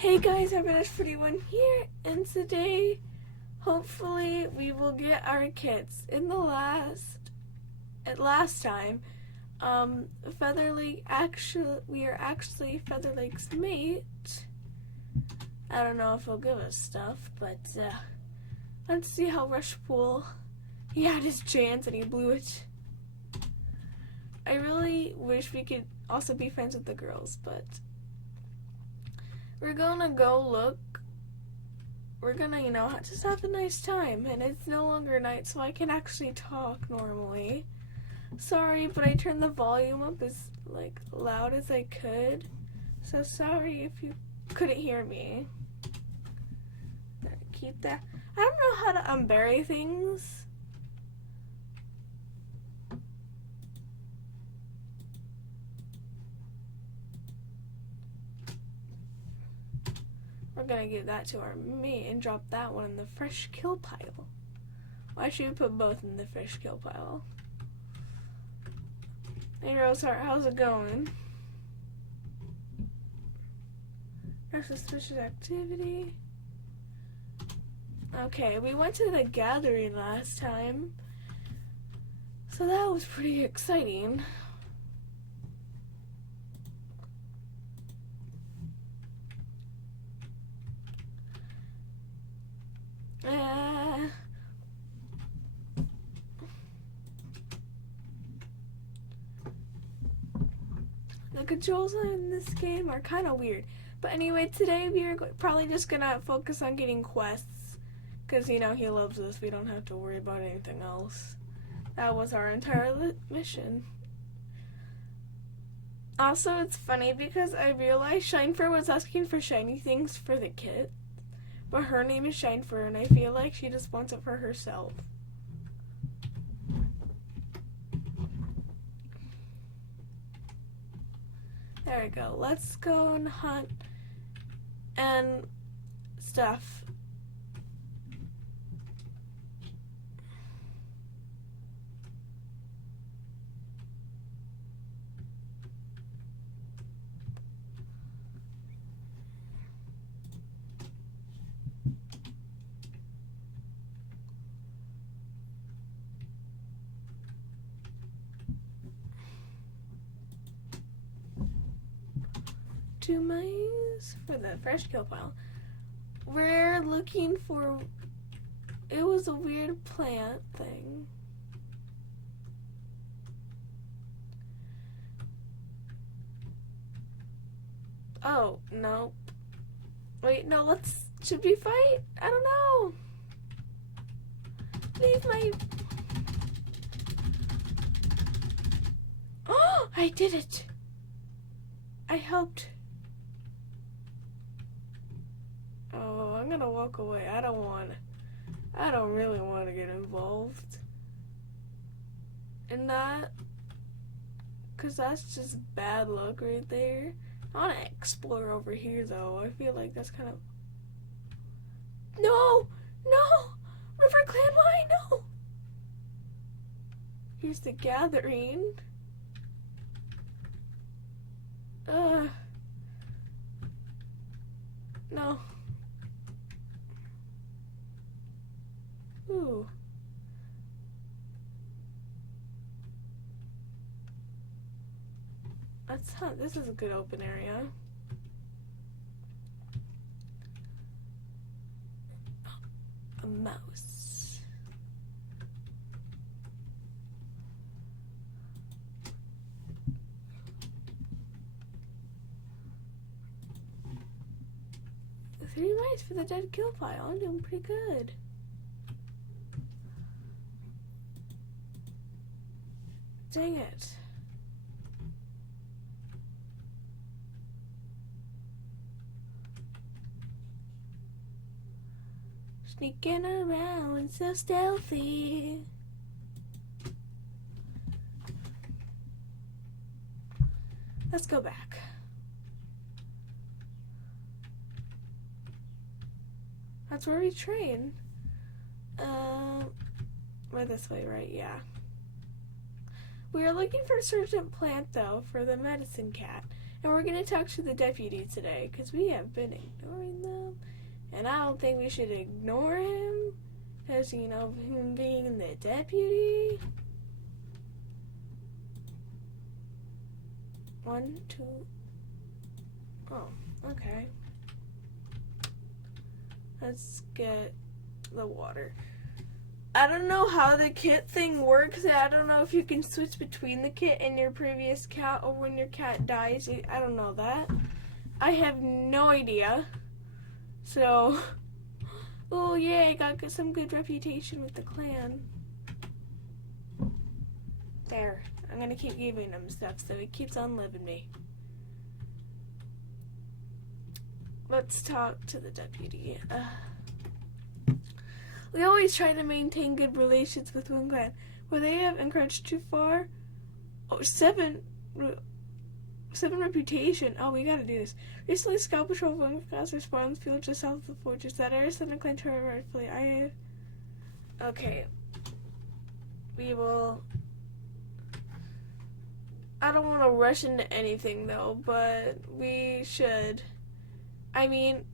Hey guys, Everdash41 here, and today, hopefully, we will get our kits. In the last time, we are actually Featherlakes' mate. I don't know if he'll give us stuff, but, let's see how Rushpool, he had his chance and he blew it. I really wish we could also be friends with the girls, but we're gonna go look. We're gonna, just have a nice time. And it's no longer night, so I can actually talk normally. Sorry, but I turned the volume up as, loud as I could. So sorry if you couldn't hear me. Gotta keep that. I don't know how to unbury things. We're gonna give that to our mate and drop that one in the fresh kill pile. Why should we put both in the fresh kill pile? Hey Roseheart, how's it going? No suspicious activity. Okay, we went to the gathering last time, so that was pretty exciting. The controls in this game are kind of weird. But anyway, today we are probably just going to focus on getting quests. Because, he loves us. We don't have to worry about anything else. That was our entire mission. Also, it's funny because I realized Shinefur was asking for shiny things for the kit. But her name is Shinefur, and I feel like she just wants it for herself. There we go. Let's go and hunt and stuff. Two mice for the fresh kill pile. We're looking for, it was a weird plant thing. Oh, no. Wait, no, should we fight? I don't know. Leave my, oh, I did it. I helped. Oh, I'm gonna walk away. I don't really want to get involved in that, because that's just bad luck right there. I want to explore over here, though. I feel like that's kind of... No! River Clan, why? No! Here's the gathering. No. Ooh. This is a good open area. A mouse. Three mice for the dead kill pile. I'm doing pretty good. Dang it. Sneaking around so stealthy. Let's go back. That's where we train. We're this way, right? Yeah. We are looking for Sergeant Plant, though, for the medicine cat. And we're going to talk to the deputy today because we have been ignoring them. And I don't think we should ignore him because, you know, him being the deputy. 1, 2. Oh, okay. Let's get the water. I don't know how the kit thing works. I don't know if you can switch between the kit and your previous cat or when your cat dies. I don't know that. I have no idea. So, oh yeah, I got some good reputation with the clan. There. I'm gonna keep giving him stuff so he keeps on living me. Let's talk to the deputy. We always try to maintain good relations with one clan. Where they have encroached too far? Oh, 7 reputation. Oh, we gotta do this. Recently, Scout Patrol of one class respawned field just south of the fortress. That area is the clan terror rightfully. Okay. We will... I don't want to rush into anything, though, but we should... I mean,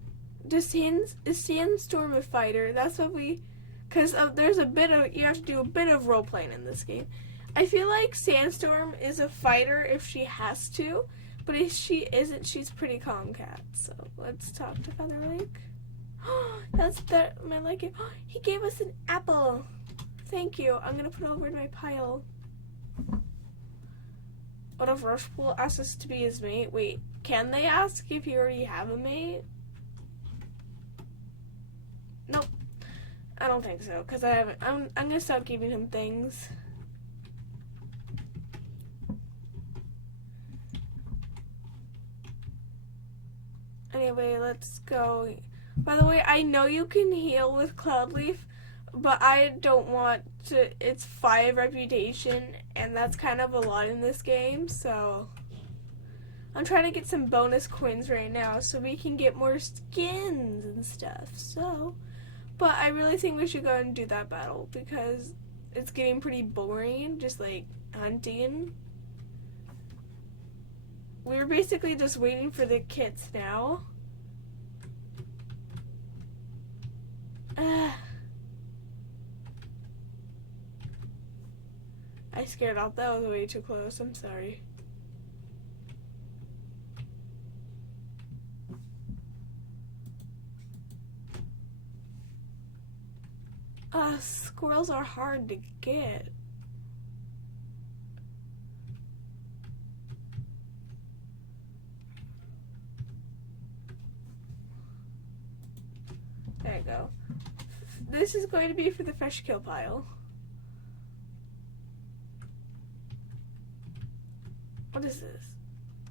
is Sandstorm a fighter? That's what we... Because there's a bit of... You have to do a bit of role-playing in this game. I feel like Sandstorm is a fighter if she has to, but if she isn't, she's pretty calm cat. So, let's talk to Featherlake. I like it. He gave us an apple. Thank you. I'm going to put it over in my pile. What if Rushpool asks us to be his mate? Wait, can they ask if you already have a mate? Nope. I don't think so, because I haven't. I'm going to stop giving him things. Anyway, let's go. By the way, I know you can heal with Cloudleaf, but I don't want to. It's 5 reputation, and that's kind of a lot in this game, so I'm trying to get some bonus coins right now so we can get more skins and stuff. So, but I really think we should go and do that battle because it's getting pretty boring, just like hunting. We're basically just waiting for the kits now. I scared out. That was way too close. I'm sorry. Squirrels are hard to get. There you go. This is going to be for the fresh kill pile. What is this?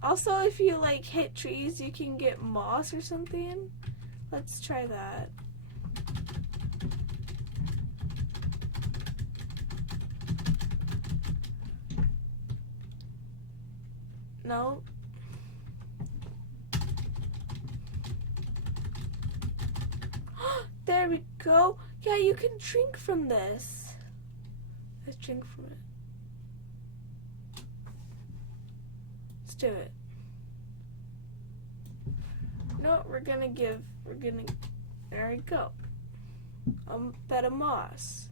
Also, if you like hit trees, you can get moss or something. Let's try that. No. There we go. Yeah, you can drink from this. Let's drink from it. Let's do it. No, there we go. Bed of moss.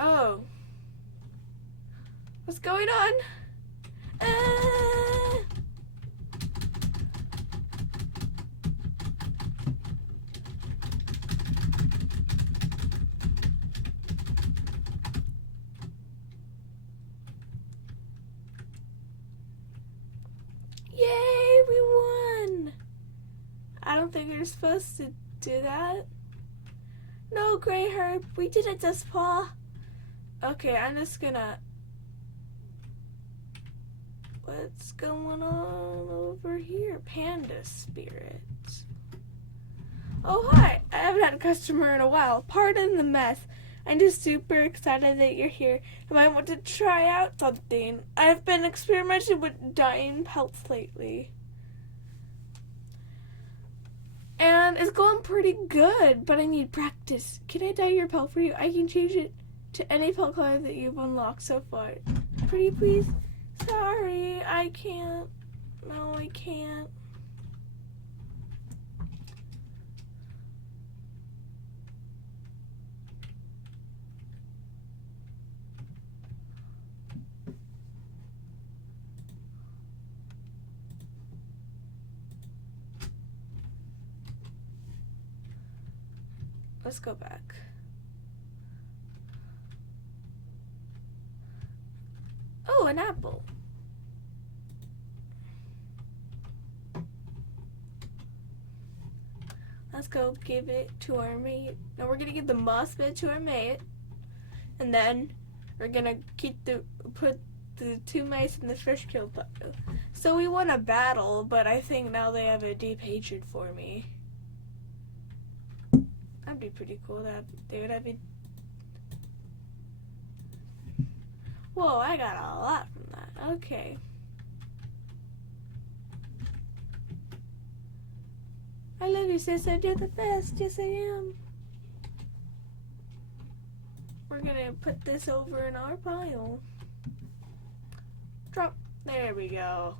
Oh. What's going on? Yay, we won! I don't think you're supposed to do that. No, Grey Herb, we did it, Dustpaw. Okay, I'm just gonna... What's going on over here? Panda Spirit. Oh, hi! I haven't had a customer in a while. Pardon the mess. I'm just super excited that you're here. You might want to try out something. I've been experimenting with dyeing pelts lately. And it's going pretty good, but I need practice. Can I dye your pelt for you? I can change it to any pelt color that you've unlocked so far. Pretty please? Sorry, I can't. No, I can't. Let's go back. Oh, an apple. Let's go give it to our mate. Now we're gonna give the moss bit to our mate, and then we're gonna put the 2 mice in the fish kill pile. So we won a battle, but I think now they have a deep hatred for me. That'd be pretty cool. That they would have. Whoa! I got a lot from that. Okay. I love you, sis. You're the best. Yes, I am. We're gonna put this over in our pile. Drop. There we go.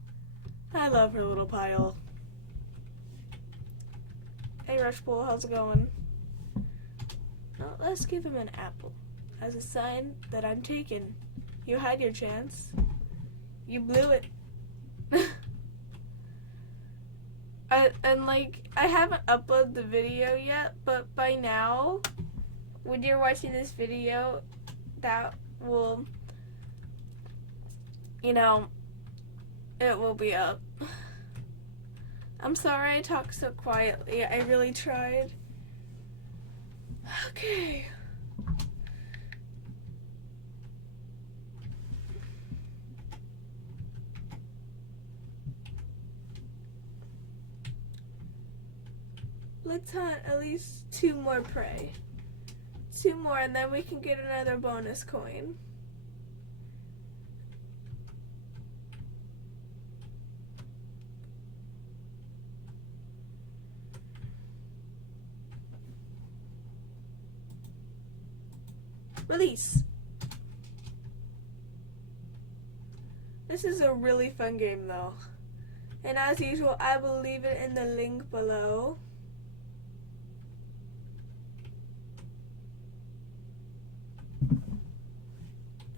I love her little pile. Hey, Rushpool, how's it going? Now, let's give him an apple as a sign that I'm taken. You had your chance. You blew it. And like, I haven't uploaded the video yet, but by now, when you're watching this video, that will, you know, it will be up. I'm sorry I talk so quietly. I really tried. Okay. Let's hunt at least 2 more prey. 2 more, and then we can get another bonus coin. Release. This is a really fun game though. And as usual, I will leave it in the link below.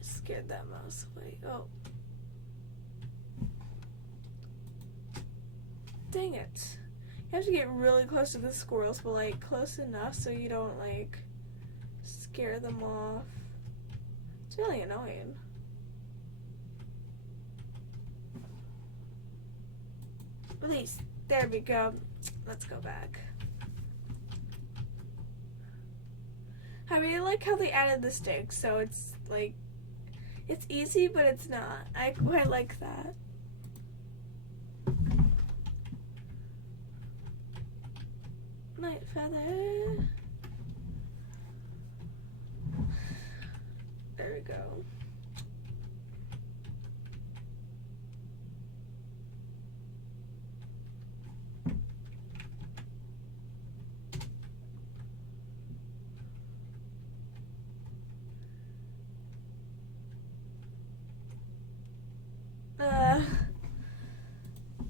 Scared that mouse away. Oh. Dang it. You have to get really close to the squirrels, but like close enough so you don't like scare them off. It's really annoying. Release. There we go. Let's go back. I really like how they added the sticks, so it's like, it's easy, but it's not. I quite like that. Night feather. There we go.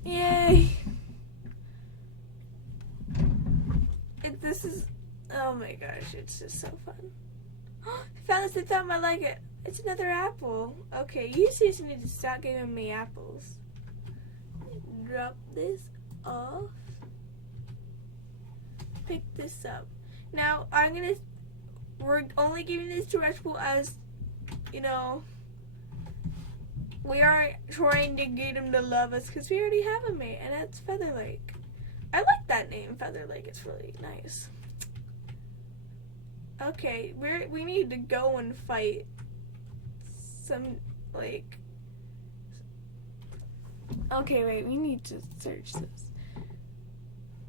Yay! This is, oh my gosh, it's just so fun. I found this, I thought I like it. It's another apple. Okay, you seriously need to stop giving me apples. Drop this off. Pick this up. Now, we're only giving this to Rushpool as, you know, we aren't trying to get him to love us because we already have a mate, and that's Featherlake. I like that name, Featherlake. It's really nice. Okay, we need to go and fight some, like... Okay, wait, we need to search this.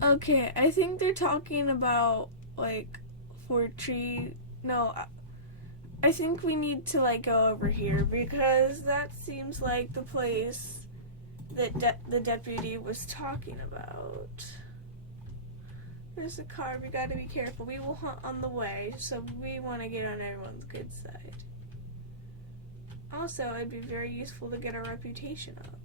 Okay, I think they're talking about, like, No, I think we need to, like, go over here because that seems like the place that the deputy was talking about. There's a car. We gotta be careful. We will hunt on the way, so we want to get on everyone's good side. Also, it'd be very useful to get our reputation up.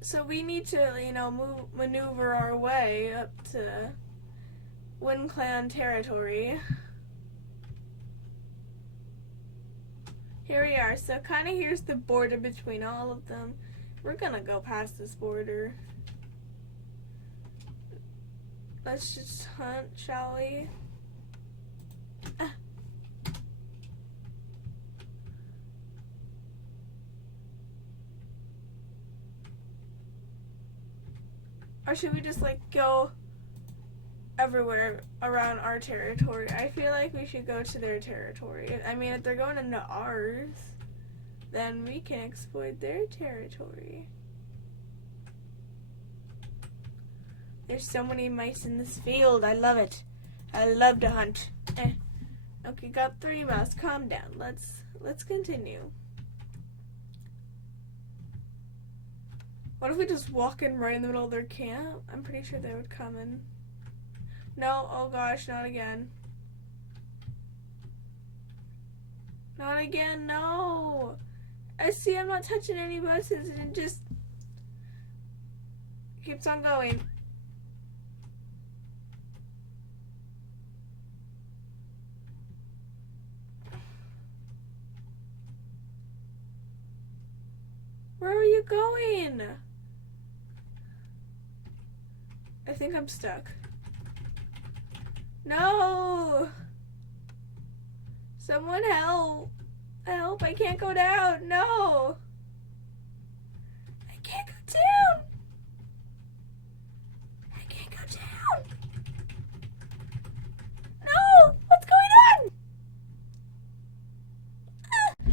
So we need to, maneuver our way up to Wind Clan territory. Here we are. So kind of here's the border between all of them. We're gonna go past this border. Let's just hunt, shall we? Or should we just go everywhere around our territory? I feel like we should go to their territory. I mean, if they're going into ours, then we can exploit their territory. There's so many mice in this field. I love it. I love to hunt. Okay, got 3 mouse. Calm down. Let's continue. What if we just walk in right in the middle of their camp? I'm pretty sure they would come in. No, oh gosh, not again. Not again, no! I see I'm not touching any buttons and it just keeps on going. Where are you going? I think I'm stuck. No! Someone help! Help, I can't go down! No! I can't go down! I can't go down! No! What's going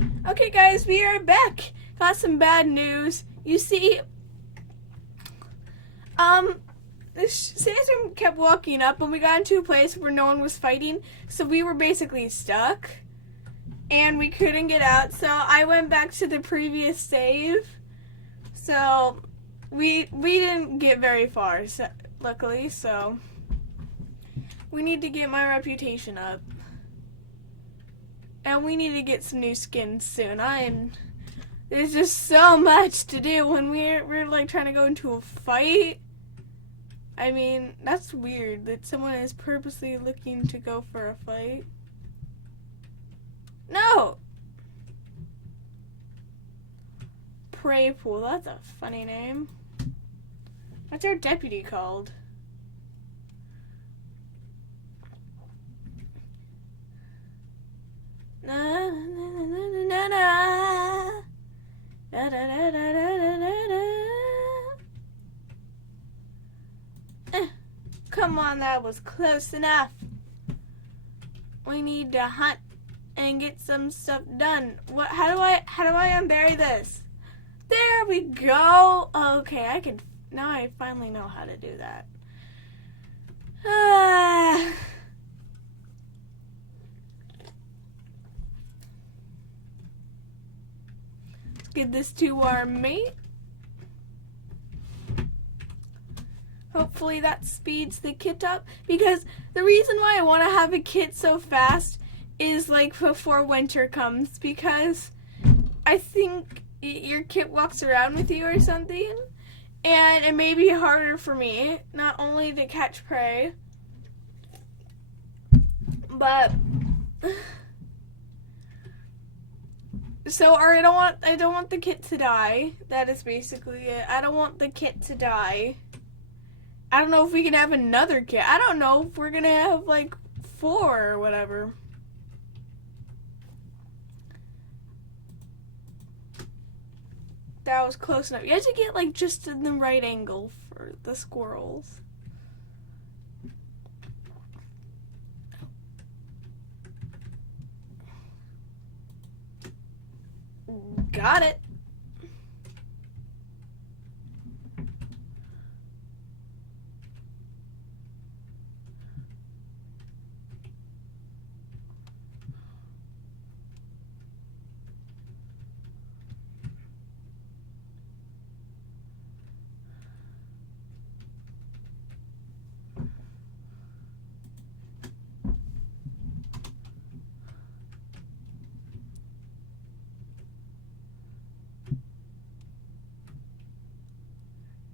on? Okay guys, we are back! Got some bad news. You see, this sandstorm kept walking up and we got into a place where no one was fighting, so we were basically stuck and we couldn't get out. So I went back to the previous save. So we didn't get very far, luckily, so we need to get my reputation up. And we need to get some new skins soon. There's just so much to do when we're trying to go into a fight. I mean, that's weird that someone is purposely looking to go for a fight. No! Prey Pool, that's a funny name. What's our deputy called? Na na na na na na. Da, da, da, da, da, da, da. Come on, that was close enough. We need to hunt and get some stuff done. How do I unbury this? There we go. Okay, now I finally know how to do that. Let's give this to our mate. Hopefully that speeds the kit up, because the reason why I want to have a kit so fast is before winter comes, because I think your kit walks around with you or something, and it may be harder for me not only to catch prey, but I don't want the kit to die. That is basically it. I don't want the kit to die. I don't know if we can have another kit. I don't know if we're gonna have 4 or whatever. That was close enough. You have to get just in the right angle for the squirrels. Got it.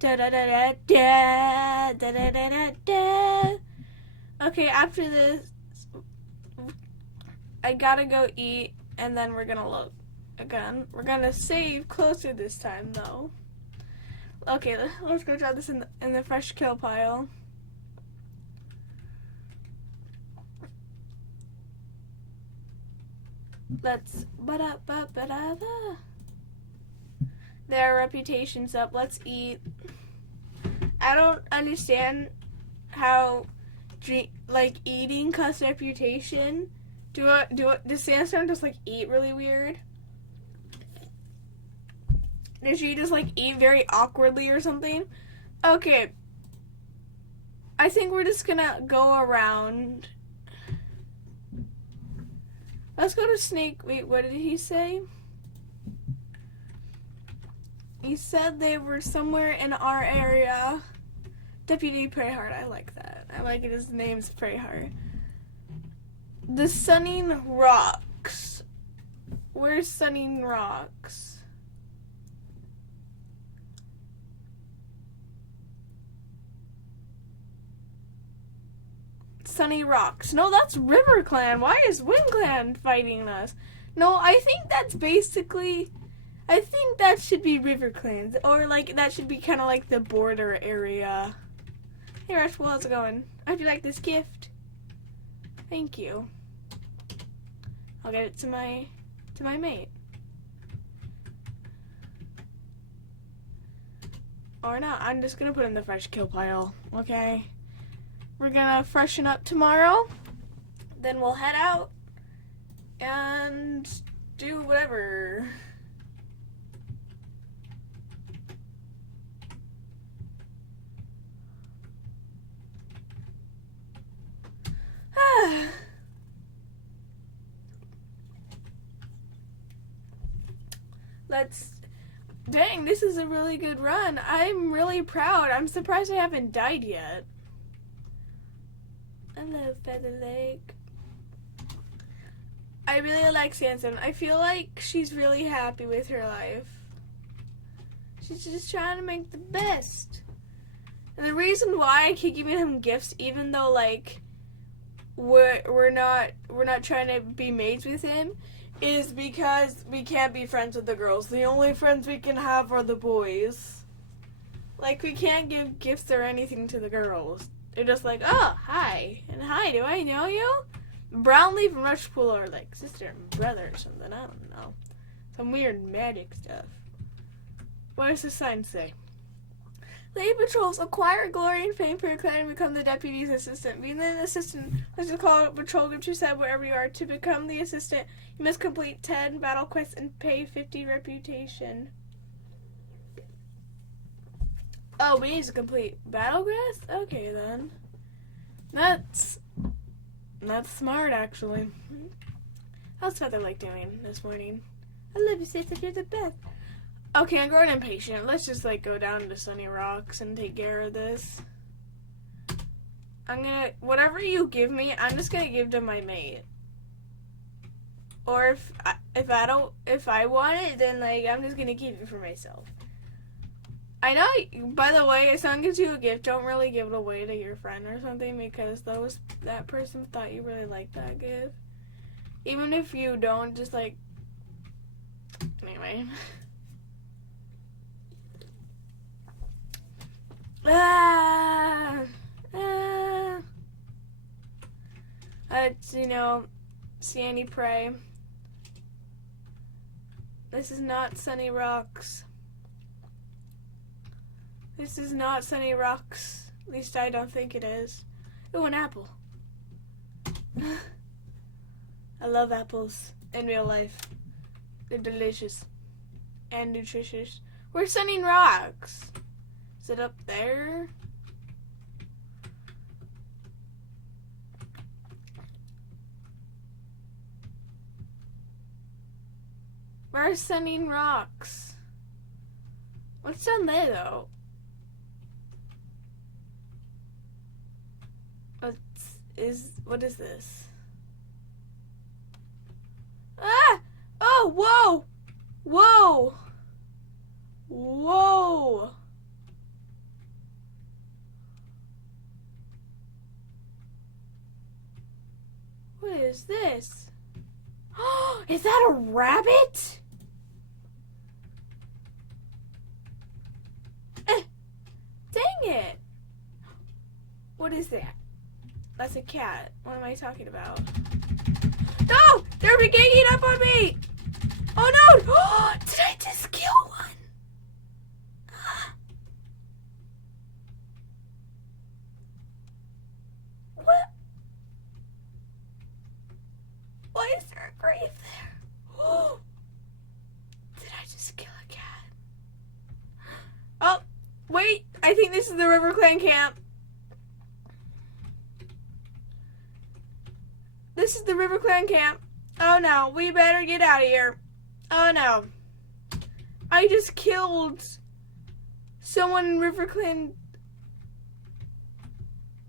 Da da da da da da da da da da. Okay, after this, I gotta go eat, and then we're gonna look again. We're gonna save closer this time, though. Okay, let's go drop this in the fresh kill pile. Let's ba-da-ba-ba-da-da. Their reputation's up. Let's eat. I don't understand how eating cuts reputation. Does Sandstorm just like eat really weird? Does she just like eat very awkwardly or something? Okay. I think we're just gonna go around. Let's go to Snake. Wait, what did he say? He said they were somewhere in our area. Deputy Prayhard, I like that. I like it. His name's Prayhard. The Sunning Rocks. Where's Sunning Rocks? Sunny Rocks. No, that's River Clan. Why is Wind Clan fighting us? No, I think that's basically... I think that should be River Clans. Or, like, that should be kind of like the border area. Hey, Rushful, how's it going? I hope you like this gift. Thank you. I'll get it to my mate. Or not. I'm just gonna put it in the fresh kill pile. Okay? We're gonna freshen up tomorrow. Then we'll head out and do whatever. Dang, this is a really good run. I'm really proud. I'm surprised I haven't died yet. Hello, Featherlake. I really like Sanson. I feel like she's really happy with her life. She's just trying to make the best. And the reason why I keep giving him gifts, even though like we're not trying to be mates with him, is because we can't be friends with the girls. The only friends we can have are the boys. Like, we can't give gifts or anything to the girls. They're just like, oh, hi. And hi, do I know you? Brownleaf and Rushpool are like sister and brother or something. I don't know. Some weird magic stuff. What does the sign say? Lady patrols acquire glory and fame for your clan and become the deputy's assistant. Being an assistant, let's just call it patrol group 2 wherever you are. To become the assistant, you must complete 10 battle quests and pay 50 reputation. Oh, we need to complete battle quests? Okay, then. That's smart, actually. How's Featherlake doing this morning? I love you, sister. You're the best. Okay, I'm growing impatient. Let's just, like, go down to Sunny Rocks and take care of this. Whatever you give me, I'm just gonna give to my mate. Or if I want it, then, like, I'm just gonna keep it for myself. I know, by the way, if someone gives you a gift, don't really give it away to your friend or something, because that person thought you really liked that gift. Even if you don't, just, like, anyway. It's, Sandy Prey. This is not Sunny Rocks. This is not Sunny Rocks. At least I don't think it is. Oh, an apple. I love apples in real life. They're delicious and nutritious. Where's Sunny Rocks? Is it up there? Where's Sunny Rocks? What's down there, though? What is this? Ah! Oh, whoa! Whoa! Whoa! is this? Is that a rabbit? Dang it. What is that? That's a cat. What am I talking about? No! They're ganging up on me! Oh no! Did I just kill one? What? Why is there a grave there? Did I just kill a cat? Oh, wait! I think this is the River Clan camp. This is the River Clan camp. Oh no, we better get out of here. Oh no. I just killed someone in River Clan.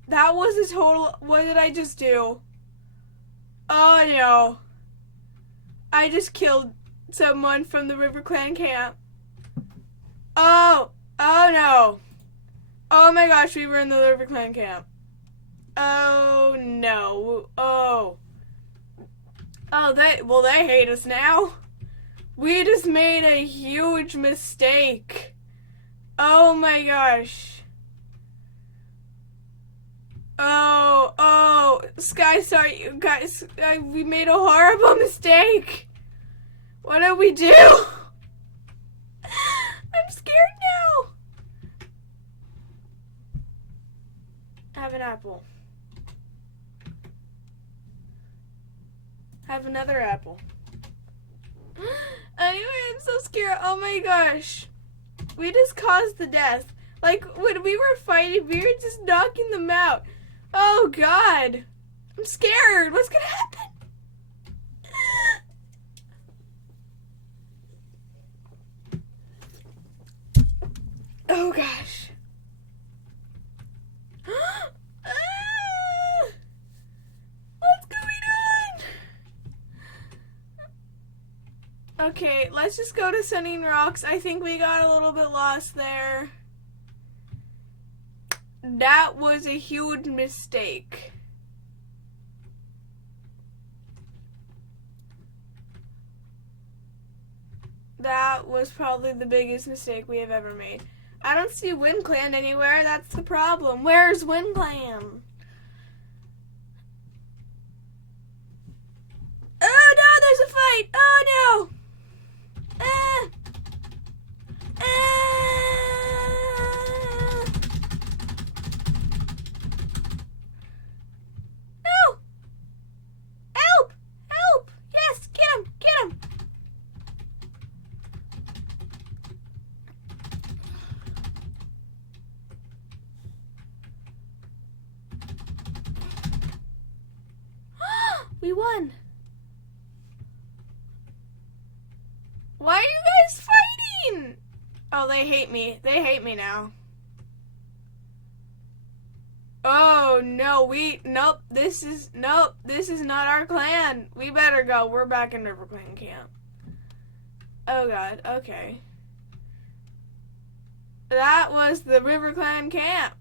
That was a total. What did I just do? Oh no. I just killed someone from the River Clan camp. Oh no. Oh my gosh, we were in the River Clan camp. Oh no. Oh, they hate us now. We just made a huge mistake. Oh my gosh. Oh, Sky, sorry, you guys. We made a horrible mistake. What did we do? I'm scared now. Have an apple. Have another apple. Anyway, I'm so scared. Oh my gosh. We just caused the death. Like, when we were fighting, we were just knocking them out. Oh god. I'm scared. What's gonna happen? Oh gosh. What's going on? Okay, let's just go to Sunning Rocks. I think we got a little bit lost there. That was a huge mistake. That was probably the biggest mistake we have ever made. I don't see Wind Clan anywhere. That's the problem. Where's Wind Clan? Oh no, there's a fight. Oh no. No. Help. Help. Yes, get him. Get him. We won. Why are you guys fighting? Oh, they hate me. They hate me now. Oh, no, nope, this is not our clan. We better go. We're back in River Clan camp. Oh, God, okay. That was the River Clan camp.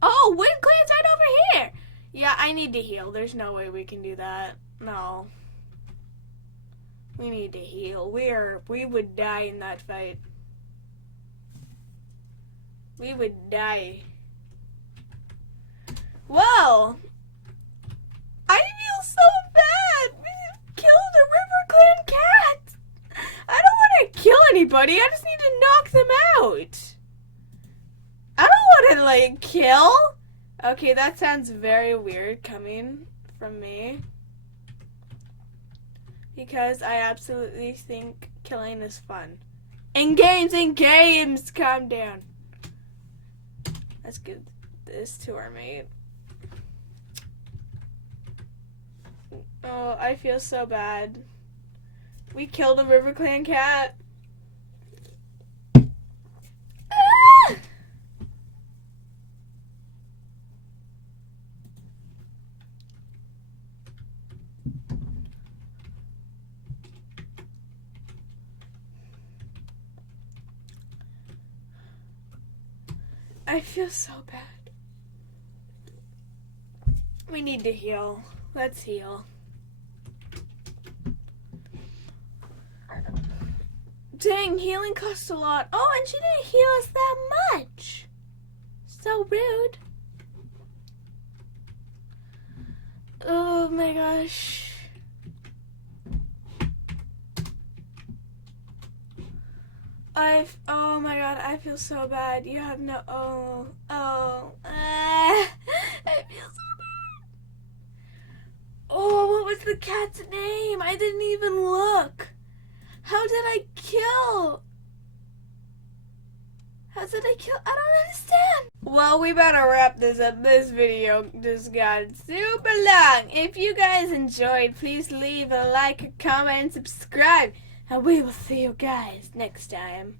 Oh, Wind Clan's right over here. Yeah, I need to heal. There's no way we can do that. No. We need to heal. We would die in that fight. We would die. Well, I feel so bad. We killed a River Clan cat. I don't want to kill anybody. I just need to knock them out. I don't want to, like, kill. Okay, that sounds very weird coming from me. Because I absolutely think killing is fun. In games, calm down. Let's give this to our mate. Oh, I feel so bad. We killed a River Clan cat. Ah! I feel so bad. We need to heal. Let's heal. Dang, healing costs a lot. Oh, and she didn't heal us that much. So rude. Oh my gosh. Oh my god, I feel so bad. You have no, I feel so bad. Oh, what was the cat's name? I didn't even look. How did I kill? How did I kill? I don't understand. Well, we better wrap this up. This video just got super long. If you guys enjoyed, please leave a like, a comment, and subscribe. And we will see you guys next time.